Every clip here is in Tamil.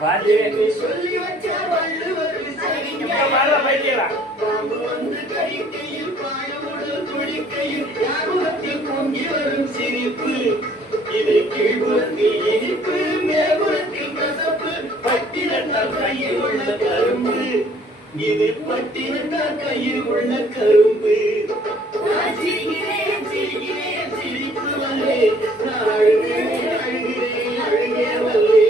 பாட்டு சொல்லி வச்ச வள்ளுவர் பாம்பு வந்து கடிக்கையில் பாயமுடல் துடிக்கையில் யாருவத்தில் பொங்கி வரும் சிரிப்பு இது கீழ்புறத்தில் இனிப்பு மேல்புறத்தில் கசப்பு பட்டினத்தால் கையில் உள்ள கரும்பு இது பட்டினத்தால் கையில் உள்ள கரும்பு நான் சிரிக்கிறேன் சிரிக்கிறேன் சிரிப்பு வல்லே நான் அழுகிறேன் அழுகிறேன் அழுகே வல்லே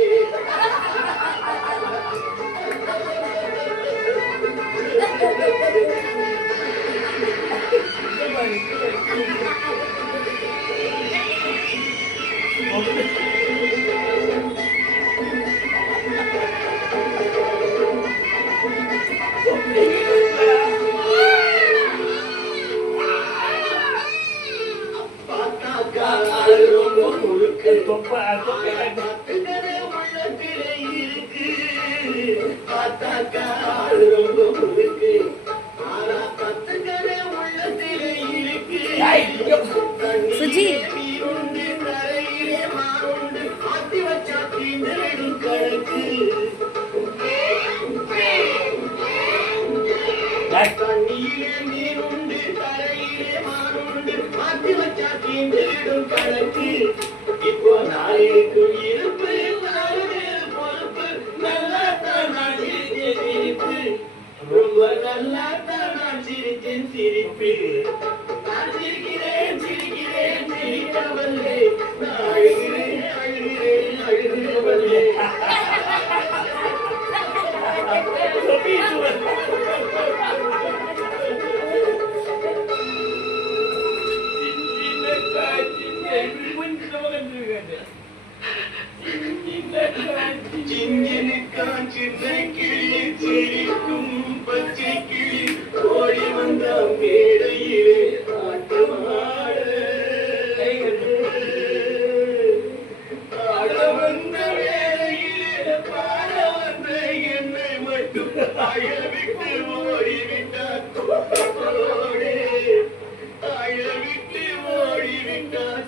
சுஜி தண்ணியிலே நீருண்டு தரையிலே மாறுண்டு மாற்றி வச்சா தீண்டிடும் கணக்கு இப்போ நாளைக்கும் இருப்பு நாளில் பொறுப்பு நல்லா தான் நான் சிரிச்சேன் சிரிப்பு ரொம்ப நல்லா தான் நான் சிரிச்சேன் சிரிப்பு நான் சிரிக்கிறேன் சிரிக்கிறேன் சிரிக்கவல்லே நான் அழுகிறேன் அழுகிறேன் அழுகிறவல்லே சின்னனுக்கான் சின்ன கிளி சிரிக்கும் பச்சை கிளி ஓடி வந்த மேடையிலே ஆட்டமாட ஆட வந்த வேளையிலே பாட வந்த என்னை மட்டும் அயல் விட்டு ஓடிவிட்டார் அயல் விட்டு ஓடிவிட்டார்